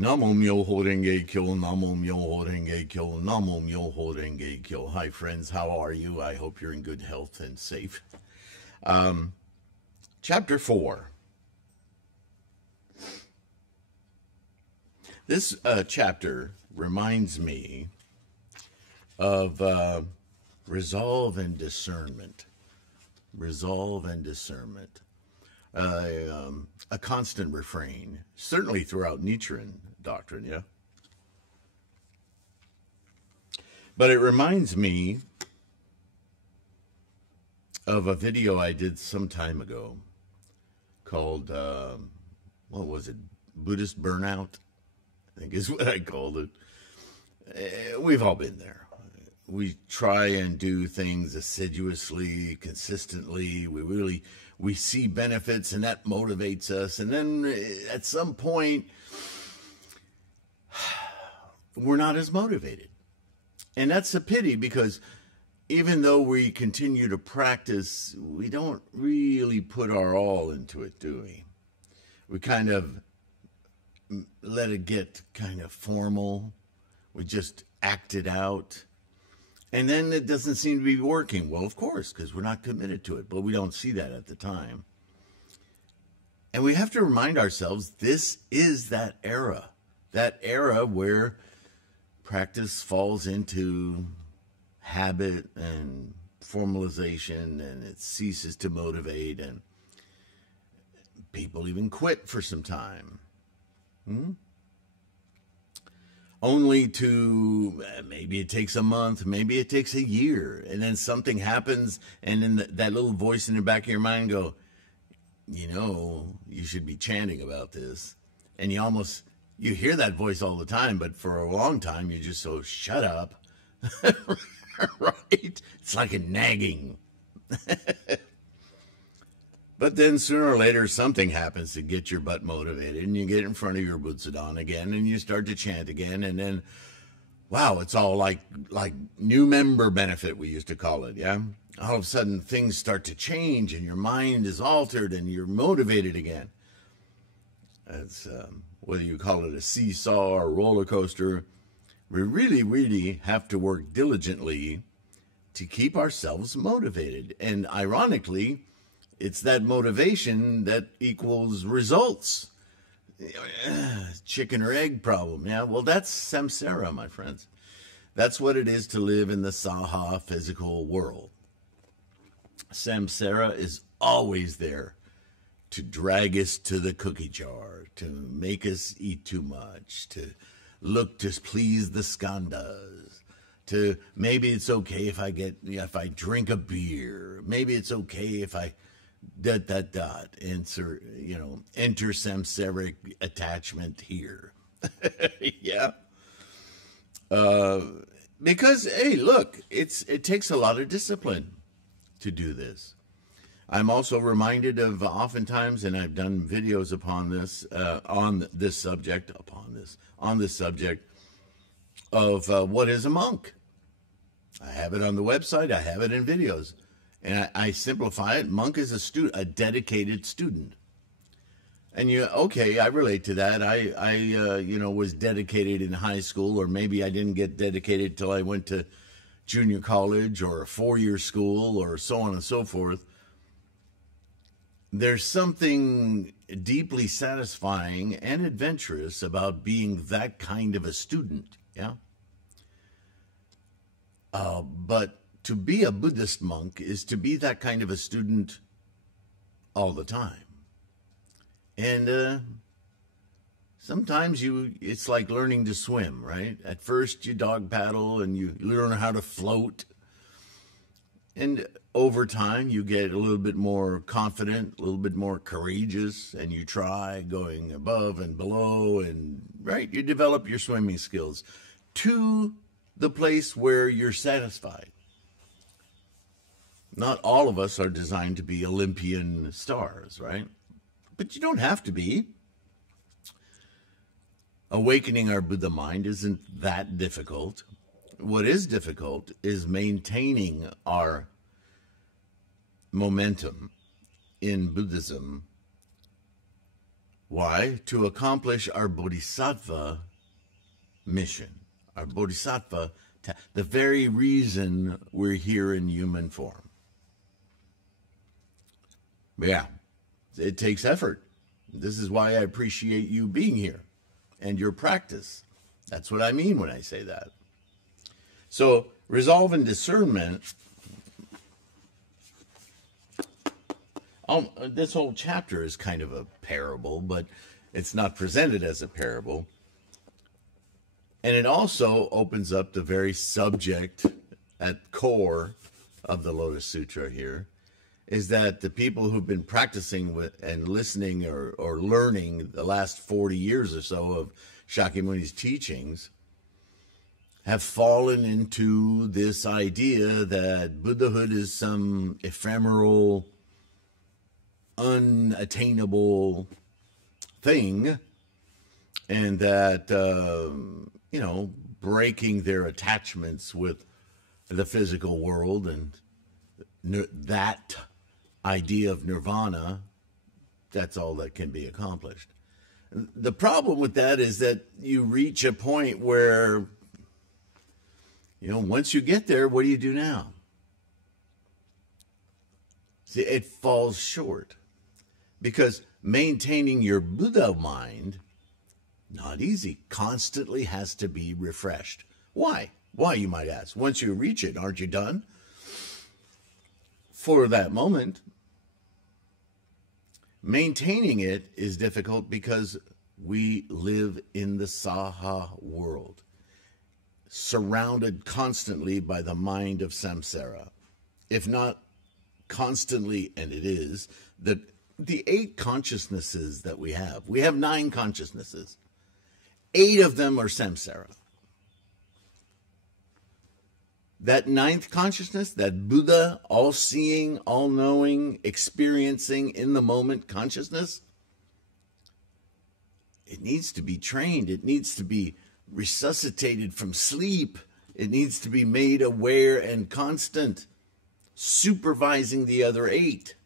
Namo Myoho Renge Kyo, Namo Myoho Renge Kyo, Namo Myoho Renge Kyo. Hi, friends. How are you? I hope you're in good health and safe. Chapter 4. This chapter reminds me of resolve and discernment. Resolve and discernment. A constant refrain, certainly throughout Nichiren doctrine, yeah? But it reminds me of a video I did some time ago called, what was it, Buddhist Burnout, I think is what I called it. We've all been there. We try and do things assiduously, consistently. We see benefits and that motivates us. And then at some point, we're not as motivated. And that's a pity because even though we continue to practice, we don't really put our all into it, do we? We kind of let it get kind of formal. We just act it out. And then it doesn't seem to be working. Well, of course, because we're not committed to it, but we don't see that at the time. And we have to remind ourselves this is that era where practice falls into habit and formalization, and it ceases to motivate, and people even quit for some time. Only to, maybe it takes a month, maybe it takes a year, and then something happens, and then that little voice in the back of your mind go, you know, you should be chanting about this. And you hear that voice all the time, but for a long time, you're just so, shut up. Right? It's like a nagging. But then sooner or later, something happens to get your butt motivated, and you get in front of your Butsudan again, and you start to chant again, and then, wow, it's all like new member benefit, we used to call it, yeah? All of a sudden, things start to change, and your mind is altered, and you're motivated again. It's, whether you call it a seesaw or a roller coaster, we really, really have to work diligently to keep ourselves motivated. And ironically, it's that motivation that equals results. Chicken or egg problem. Yeah, well, that's samsara, my friends. That's what it is to live in the saha physical world. Samsara is always there to drag us to the cookie jar, to make us eat too much, to look to please the skandhas, to maybe it's okay if I drink a beer. Maybe it's okay if I enter samsaric attachment here. Yeah. Because, hey, look, it takes a lot of discipline to do this. I'm also reminded of oftentimes, and I've done videos upon this, on this subject of what is a monk. I have it on the website. I have it in videos. And I simplify it. Monk is a dedicated student. And I relate to that. I was dedicated in high school, or maybe I didn't get dedicated till I went to junior college or a 4-year school or so on and so forth. There's something deeply satisfying and adventurous about being that kind of a student, yeah? But to be a Buddhist monk is to be that kind of a student all the time. And sometimes it's like learning to swim, right? At first you dog paddle and you learn how to float. And over time you get a little bit more confident, a little bit more courageous, and you try going above and below, and right, you develop your swimming skills to the place where you're satisfied. Not all of us are designed to be Olympian stars, right? But you don't have to be. Awakening our Buddha mind isn't that difficult. What is difficult is maintaining our momentum in Buddhism Why? To accomplish our bodhisattva mission, our bodhisattva, the very reason we're here in human form. Yeah, it takes effort. This is why I appreciate you being here and your practice. That's what I mean when I say that. So, resolve and discernment, this whole chapter is kind of a parable, but it's not presented as a parable. And it also opens up the very subject at core of the Lotus Sutra here, is that the people who've been practicing with and listening or learning the last 40 years or so of Shakyamuni's teachings have fallen into this idea that Buddhahood is some ephemeral, unattainable thing, and that, breaking their attachments with the physical world and that idea of nirvana, that's all that can be accomplished. The problem with that is that you reach a point where, once you get there, what do you do now? See, it falls short, because maintaining your Buddha mind, not easy, constantly has to be refreshed. Why? Why, you might ask? Once you reach it, aren't you done? For that moment. Maintaining it is difficult because we live in the Saha world, surrounded constantly by the mind of samsara. If not constantly, and it is, the 8 consciousnesses that we have 9 consciousnesses. 8 of them are samsara. That 9th consciousness, that Buddha, all-seeing, all-knowing, experiencing in the moment consciousness, it needs to be trained. It needs to be resuscitated from sleep. It needs to be made aware and constant, supervising the other 8.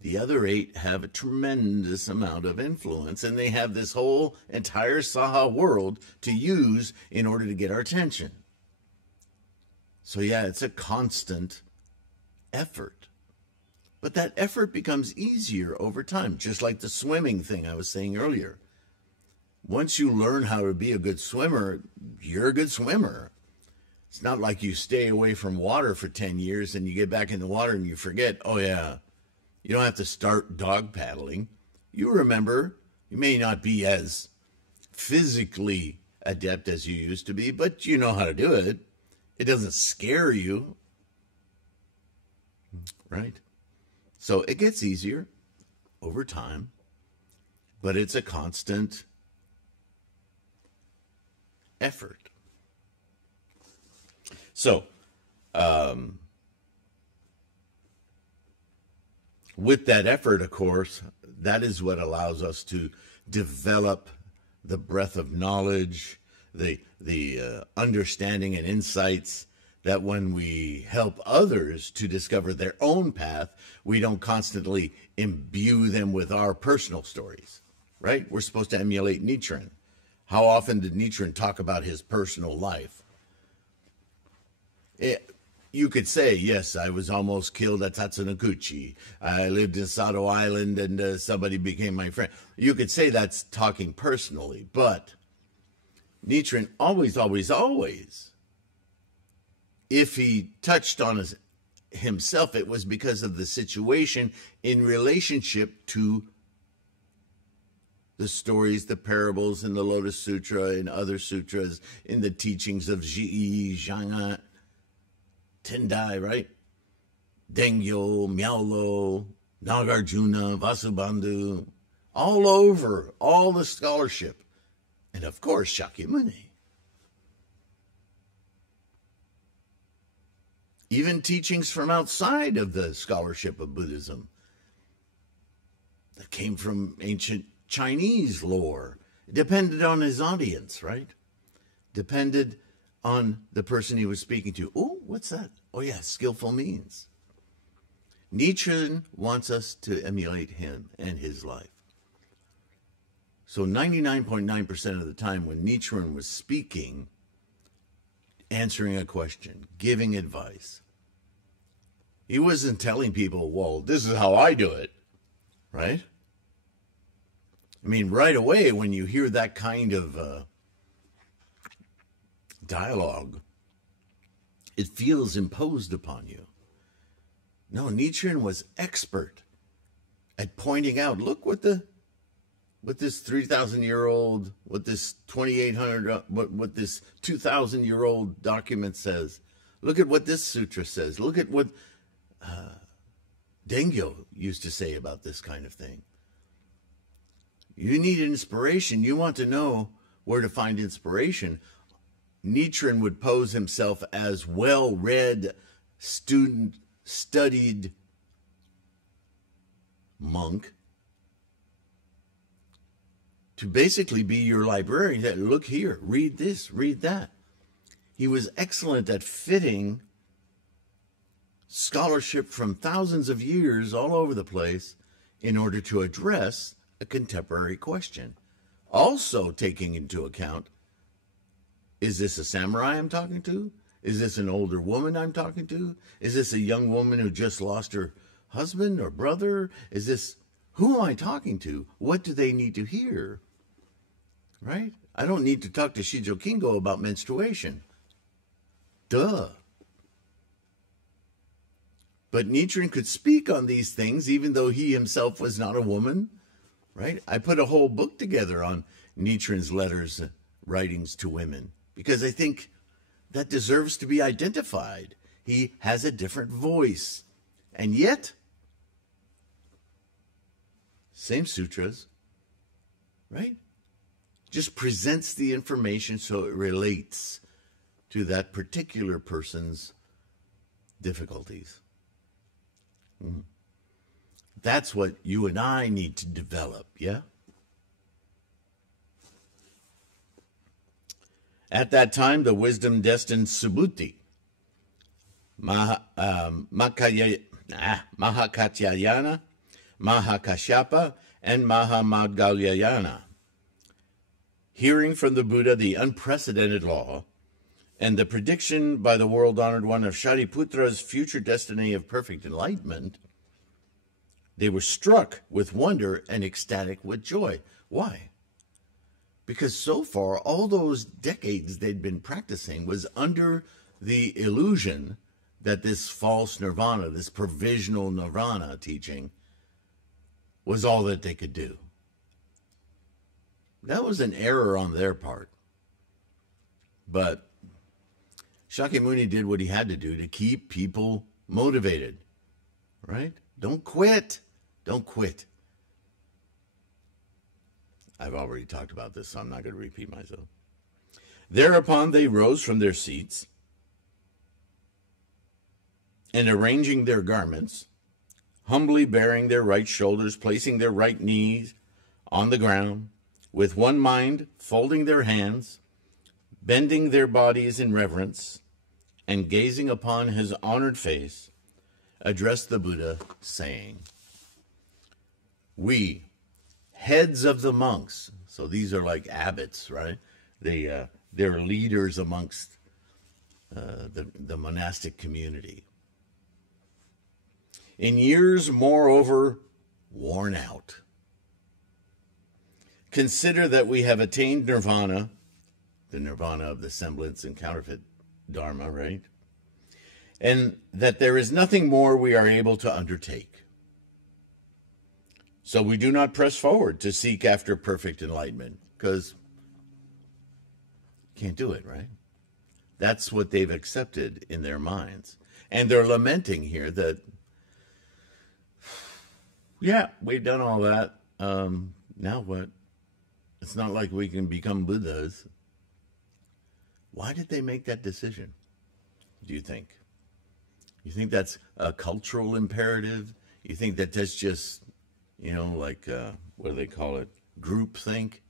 The other 8 have a tremendous amount of influence, and they have this whole entire Saha world to use in order to get our attention. So yeah, it's a constant effort. But that effort becomes easier over time, just like the swimming thing I was saying earlier. Once you learn how to be a good swimmer, you're a good swimmer. It's not like you stay away from water for 10 years and you get back in the water and you forget, oh yeah, you don't have to start dog paddling. You remember, you may not be as physically adept as you used to be, but you know how to do it. It doesn't scare you, right? So it gets easier over time, but it's a constant effort. So, with that effort, of course, that is what allows us to develop the breadth of knowledge, the understanding and insights that when we help others to discover their own path, we don't constantly imbue them with our personal stories, right? We're supposed to emulate Nichiren. How often did Nichiren talk about his personal life? You could say, yes, I was almost killed at Tatsunokuchi. I lived in Sado Island and somebody became my friend. You could say that's talking personally, but Nichiren always, if he touched on himself, it was because of the situation in relationship to the stories, the parables in the Lotus Sutra, in other sutras, in the teachings of Ji, Zhanga, Tendai, right? Dengyo, Miaolo, Nagarjuna, Vasubandhu, all over, all the scholarship. And of course, Shakyamuni. Even teachings from outside of the scholarship of Buddhism that came from ancient Chinese lore. It depended on his audience, right? Depended on the person he was speaking to. Oh, what's that? Oh, yeah, skillful means. Nietzsche wants us to emulate him and his life. So 99.9% of the time when Nietzsche was speaking, answering a question, giving advice, he wasn't telling people, well, this is how I do it, right? I mean, right away when you hear that kind of dialogue, it feels imposed upon you. No, Nietzsche was expert at pointing out, look what this 3,000-year-old, what this 2,800, what this 2,000-year-old document says. Look at what this sutra says. Look at what Dengyo used to say about this kind of thing. You need inspiration. You want to know where to find inspiration. Nietzsche would pose himself as well-read, studied monk to basically be your librarian. That, look here, read this, read that. He was excellent at fitting scholarship from thousands of years all over the place in order to address a contemporary question. Also taking into account, is this a samurai I'm talking to? Is this an older woman I'm talking to? Is this a young woman who just lost her husband or brother? Is this, who am I talking to? What do they need to hear? Right? I don't need to talk to Shijo Kingo about menstruation. Duh. But Nietzsche could speak on these things even though he himself was not a woman. Right? I put a whole book together on Nietzsche's letters, writings to women, because I think that deserves to be identified. He has a different voice. And yet, same sutras, right? Just presents the information so it relates to that particular person's difficulties. That's what you and I need to develop, yeah? At that time, the wisdom destined Subhuti, Mahakatyayana, Mahakashyapa, and Mahamadgalyayana, hearing from the Buddha the unprecedented law and the prediction by the world-honored one of Shariputra's future destiny of perfect enlightenment, they were struck with wonder and ecstatic with joy. Why? Because so far, all those decades they'd been practicing was under the illusion that this false nirvana, this provisional nirvana teaching, was all that they could do. That was an error on their part. But Shakyamuni did what he had to do to keep people motivated, right? Don't quit. Don't quit. I've already talked about this, so I'm not going to repeat myself. Thereupon they rose from their seats and, arranging their garments, humbly bearing their right shoulders, placing their right knees on the ground, with one mind, folding their hands, bending their bodies in reverence, and gazing upon his honored face, addressed the Buddha, saying, "We, heads of the monks," so these are like abbots, right? They're leaders amongst the monastic community. In years, moreover, worn out, consider that we have attained nirvana, the nirvana of the semblance and counterfeit dharma, right? And that there is nothing more we are able to undertake. So we do not press forward to seek after perfect enlightenment, because can't do it, right? That's what they've accepted in their minds. And they're lamenting here that, yeah, we've done all that. Now what? It's not like we can become Buddhas. Why did they make that decision, do you think? You think that's a cultural imperative? You think that that's just, like, what do they call it? Groupthink?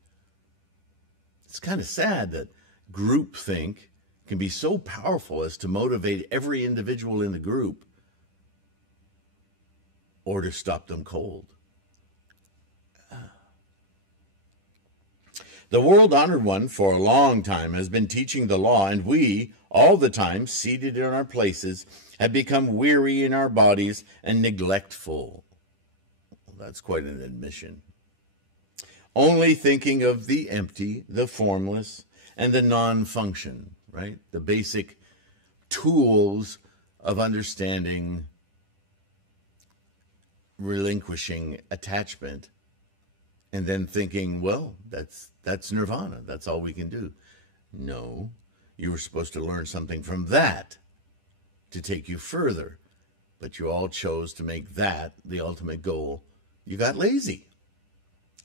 It's kind of sad that groupthink can be so powerful as to motivate every individual in the group or to stop them cold. The world-honored one for a long time has been teaching the law, and we, all the time, seated in our places, have become weary in our bodies and neglectful. Well, that's quite an admission. Only thinking of the empty, the formless, and the non-function, right? The basic tools of understanding, relinquishing attachment, and then thinking, well, that's nirvana. That's all we can do. No, you were supposed to learn something from that to take you further, but you all chose to make that the ultimate goal. You got lazy.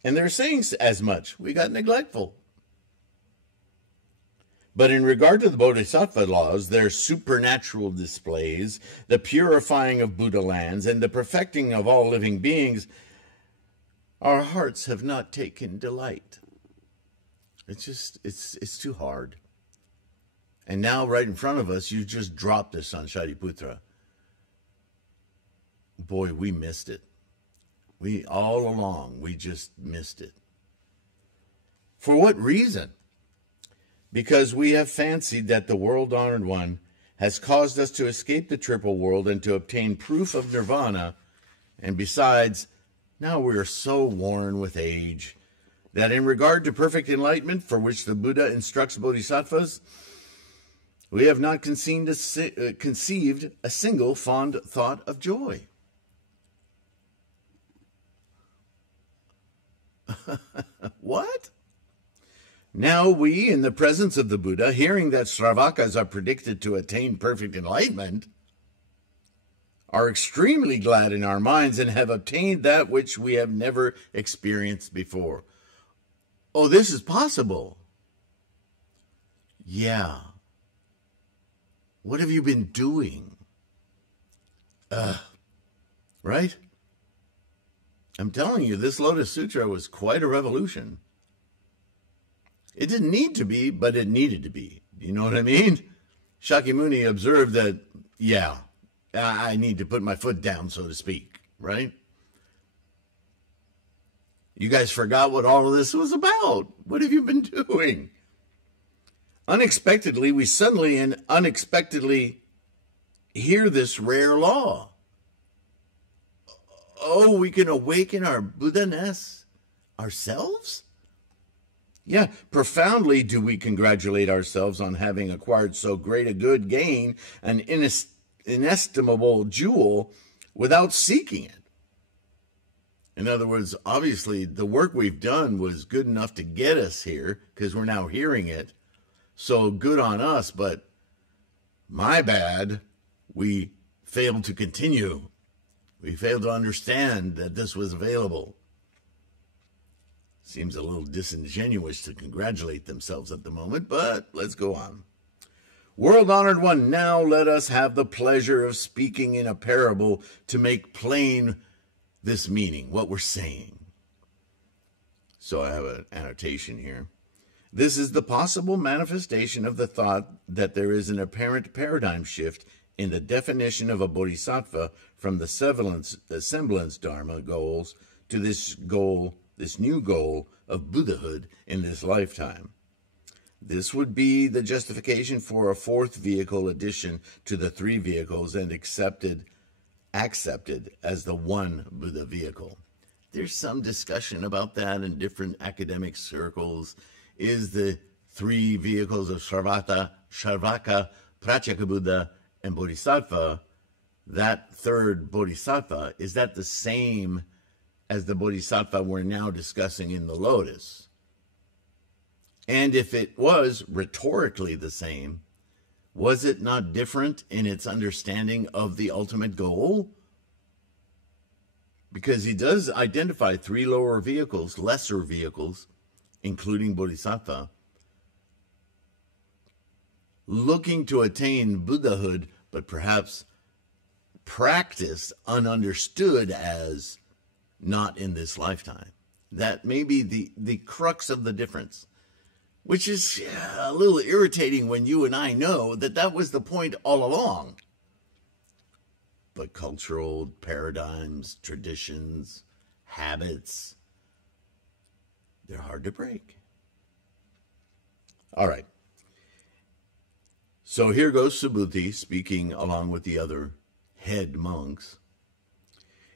And they're saying as much. We got neglectful. But in regard to the Bodhisattva laws, their supernatural displays, the purifying of Buddha lands, and the perfecting of all living beings, our hearts have not taken delight. It's too hard. And now right in front of us, you just dropped this on Shariputra. Boy, we missed it. All along, we just missed it. For what reason? Because we have fancied that the world-honored one has caused us to escape the triple world and to obtain proof of nirvana, and besides, now we are so worn with age that in regard to perfect enlightenment, for which the Buddha instructs bodhisattvas, we have not conceived a single fond thought of joy. What? Now we, in the presence of the Buddha, hearing that Sravakas are predicted to attain perfect enlightenment, are extremely glad in our minds and have obtained that which we have never experienced before. Oh, this is possible. Yeah. What have you been doing? Right? I'm telling you, this Lotus Sutra was quite a revolution. It didn't need to be, but it needed to be. You know what I mean? Shakyamuni observed that, yeah, I need to put my foot down, so to speak, right? You guys forgot what all of this was about. What have you been doing? Unexpectedly, we suddenly and unexpectedly hear this rare law. Oh, we can awaken our Buddha-ness ourselves? Yeah, profoundly do we congratulate ourselves on having acquired so great a good gain, an inestimable jewel, without seeking it. In other words, obviously, the work we've done was good enough to get us here, because we're now hearing it. So good on us, but my bad, we failed to continue. We failed to understand that this was available. Seems a little disingenuous to congratulate themselves at the moment, but let's go on. World-honored one, now let us have the pleasure of speaking in a parable to make plain this meaning, what we're saying. So I have an annotation here. This is the possible manifestation of the thought that there is an apparent paradigm shift in the definition of a bodhisattva from the semblance dharma goals to this new goal of Buddhahood in this lifetime. This would be the justification for a fourth vehicle addition to the three vehicles and accepted as the one Buddha vehicle. There's some discussion about that in different academic circles. Is the three vehicles of Sravaka, Pratyeka Buddha, and Bodhisattva, that third Bodhisattva, is that the same as the Bodhisattva we're now discussing in the Lotus? And if it was rhetorically the same, was it not different in its understanding of the ultimate goal? Because he does identify three lower vehicles, lesser vehicles, including Bodhisattva, looking to attain Buddhahood, but perhaps practiced ununderstood as not in this lifetime. That may be the crux of the difference, which is a little irritating when you and I know that that was the point all along. but cultural paradigms, traditions, habits, they're hard to break. All right. So here goes Subhuti speaking along with the other head monks.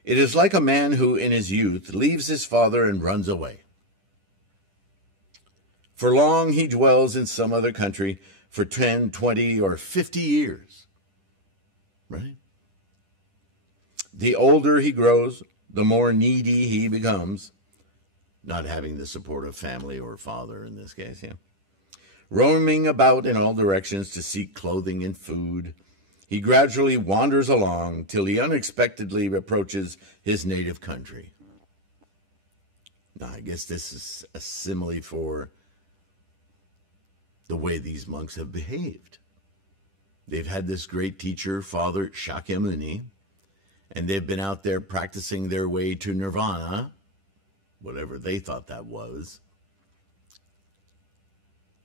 It is like a man who in his youth leaves his father and runs away. For long he dwells in some other country for 10, 20, or 50 years. Right? The older he grows, the more needy he becomes, not having the support of family or father in this case, yeah. Roaming about in all directions to seek clothing and food, he gradually wanders along till he unexpectedly approaches his native country. Now, I guess this is a simile for the way these monks have behaved. They've had this great teacher, Father Shakyamuni, and they've been out there practicing their way to nirvana, whatever they thought that was.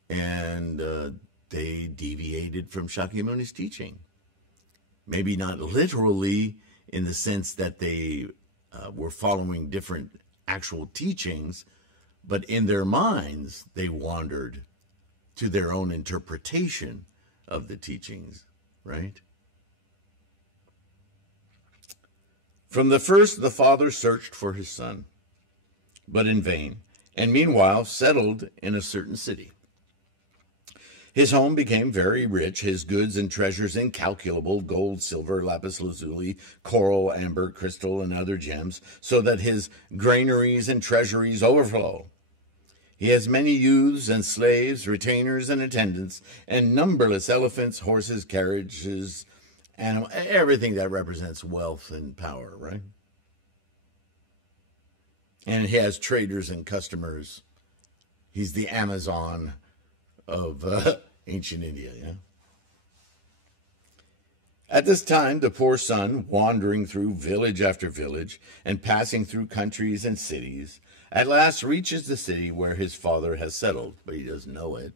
And they deviated from Shakyamuni's teaching. Maybe not literally in the sense that they were following different actual teachings, but in their minds, they wandered to their own interpretation of the teachings, right? From the first, the father searched for his son, but in vain, and meanwhile settled in a certain city. His home became very rich, his goods and treasures incalculable, gold, silver, lapis lazuli, coral, amber, crystal, and other gems, so that his granaries and treasuries overflow. He has many youths and slaves, retainers and attendants, and numberless elephants, horses, carriages, animals, everything that represents wealth and power, right? And he has traders and customers. He's the Amazon of ancient India, yeah? At this time, the poor son, wandering through village after village and passing through countries and cities, at last reaches the city where his father has settled, but he doesn't know it.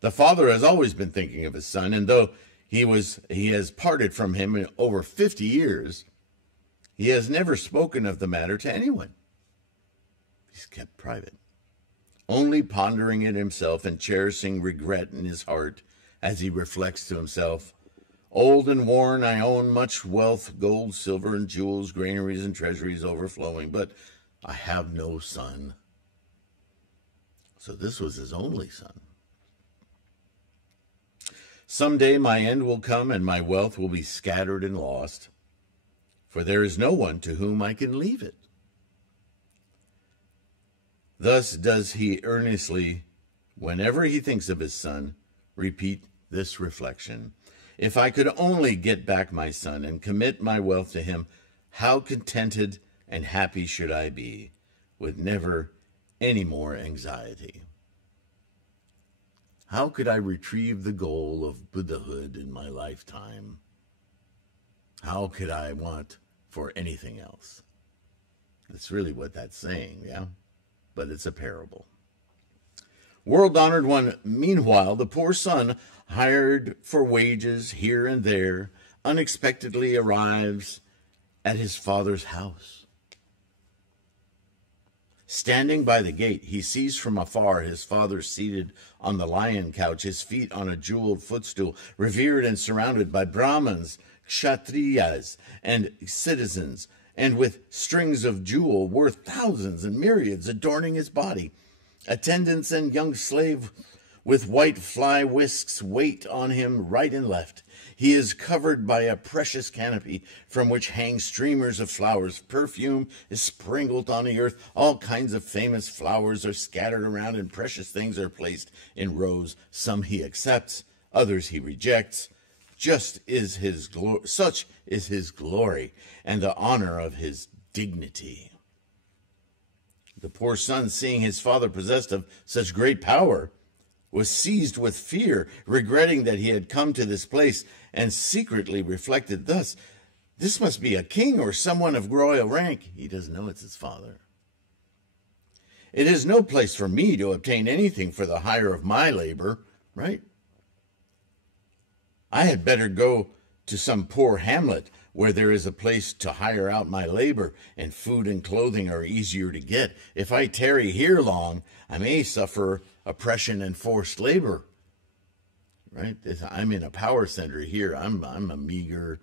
The father has always been thinking of his son, and though he has parted from him in over 50 years, he has never spoken of the matter to anyone. He's kept private, only pondering it himself and cherishing regret in his heart as he reflects to himself, "Old and worn, I own much wealth, gold, silver, and jewels, granaries and treasuries overflowing, but I have no son." So this was his only son. "Someday my end will come and my wealth will be scattered and lost, for there is no one to whom I can leave it." Thus does he earnestly, whenever he thinks of his son, repeat this reflection: "If I could only get back my son and commit my wealth to him, how contented and happy should I be, with never any more anxiety. How could I retrieve the goal of Buddhahood in my lifetime? How could I want for anything else?" That's really what that's saying, yeah? But it's a parable. World-honored one, meanwhile, the poor son, hired for wages here and there, unexpectedly arrives at his father's house. Standing by the gate, he sees from afar his father seated on the lion couch, his feet on a jeweled footstool, revered and surrounded by Brahmins, Kshatriyas, and citizens, and with strings of jewel worth thousands and myriads adorning his body. Attendants and young slave with white fly whisks wait on him right and left. He is covered by a precious canopy from which hang streamers of flowers. Perfume is sprinkled on the earth. All kinds of famous flowers are scattered around, and precious things are placed in rows. Some he accepts, others he rejects. Such is his glory and the honor of his dignity. The poor son, seeing his father possessed of such great power, was seized with fear, regretting that he had come to this place, and secretly reflected thus: "This must be a king or someone of royal rank." He doesn't know it's his father. "It is no place for me to obtain anything for the hire of my labor," right? "I had better go to some poor hamlet where there is a place to hire out my labor, and food and clothing are easier to get. If I tarry here long, I may suffer oppression and forced labor. Right? I'm in a power center here. I'm a meager,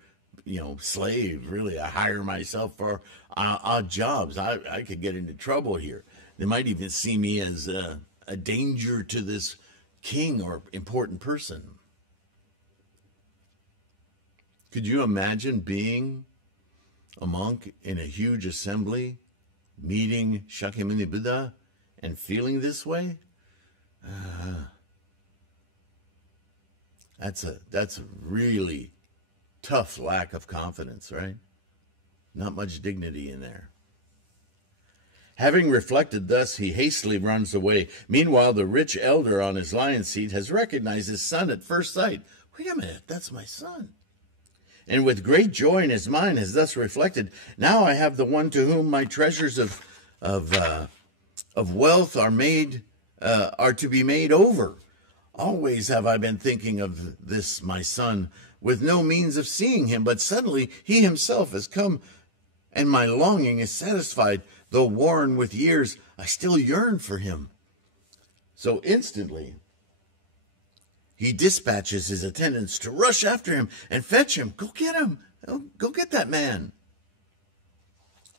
slave. Really, I hire myself for odd jobs. I could get into trouble here. They might even see me as a danger to this king or important person. Could you imagine being a monk in a huge assembly, meeting Shakyamuni Buddha, and feeling this way? That's a really tough lack of confidence, right? Not much dignity in there. Having reflected thus, he hastily runs away. Meanwhile, the rich elder on his lion seat has recognized his son at first sight. Wait a minute, that's my son. And with great joy in his mind has thus reflected, now I have the one to whom my treasures of wealth are to be made over. Always have I been thinking of this, my son, with no means of seeing him, but suddenly he himself has come, and my longing is satisfied. Though worn with years, I still yearn for him. So instantly, he dispatches his attendants to rush after him and fetch him. Go get him. Go get that man.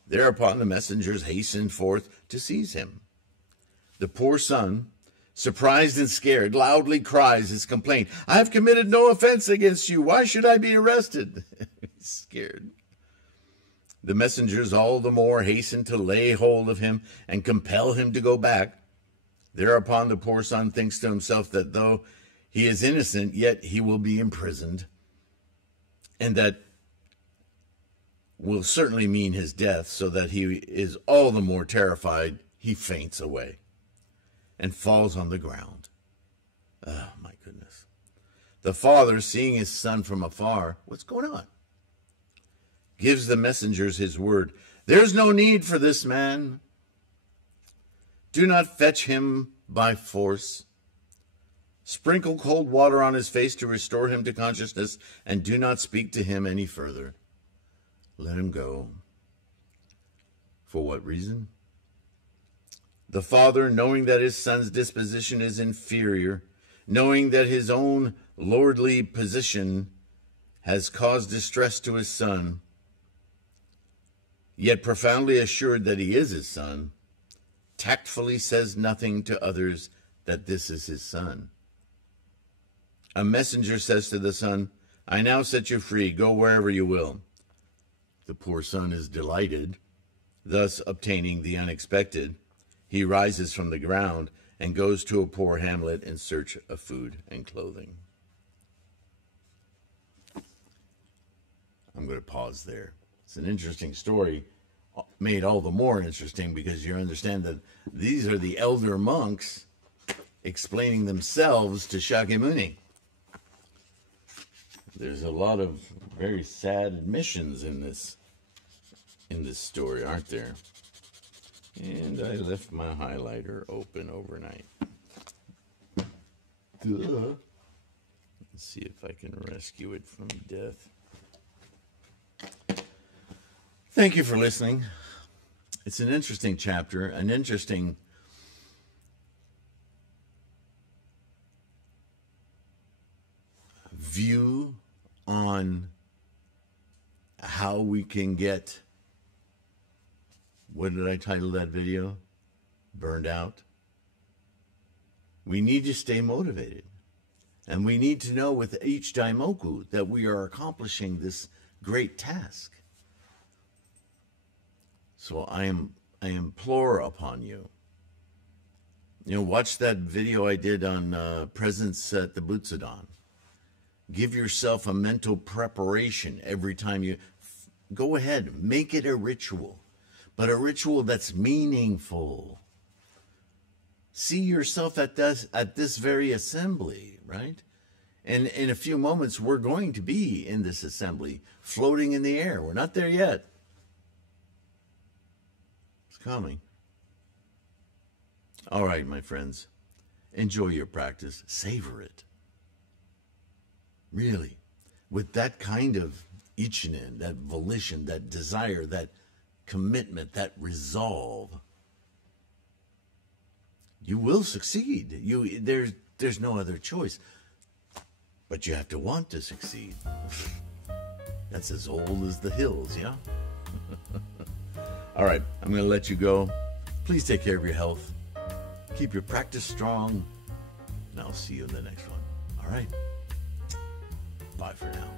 Thereupon the messengers hastened forth to seize him. The poor son, surprised and scared, loudly cries his complaint. I have committed no offense against you. Why should I be arrested? He's scared. The messengers all the more hasten to lay hold of him and compel him to go back. Thereupon the poor son thinks to himself that though he is innocent, yet he will be imprisoned, and that will certainly mean his death, so that he is all the more terrified. He faints away and falls on the ground. Oh, my goodness. The father, seeing his son from afar, what's going on? Gives the messengers his word. There's no need for this man. Do not fetch him by force. Sprinkle cold water on his face to restore him to consciousness, and do not speak to him any further. Let him go. For what reason? The father, knowing that his son's disposition is inferior, knowing that his own lordly position has caused distress to his son, yet profoundly assured that he is his son, tactfully says nothing to others that this is his son. A messenger says to the son, I now set you free. Go wherever you will. The poor son is delighted, thus obtaining the unexpected. He rises from the ground and goes to a poor hamlet in search of food and clothing. I'm going to pause there. It's an interesting story, made all the more interesting because you understand that these are the elder monks explaining themselves to Shakyamuni. There's a lot of very sad admissions in this story, aren't there? And I left my highlighter open overnight. Duh. Let's see if I can rescue it from death. Thank you for listening. It's an interesting chapter, an interesting view on how we can get, what did I title that video? Burned out. We need to stay motivated. And we need to know with each daimoku that we are accomplishing this great task. So I implore upon you. Watch that video I did on presence at the Butsudan. Give yourself a mental preparation every time you go ahead. Make it a ritual, but a ritual that's meaningful. See yourself at this very assembly, right? And in a few moments, we're going to be in this assembly, floating in the air. We're not there yet. It's coming. All right, my friends. Enjoy your practice. Savor it. Really. with that kind of ichinen, that volition, that desire, that commitment, that resolve, you will succeed. There's no other choice. But you have to want to succeed. That's as old as the hills, yeah? All right, I'm going to let you go. Please take care of your health. Keep your practice strong. And I'll see you in the next one. All right? Bye for now.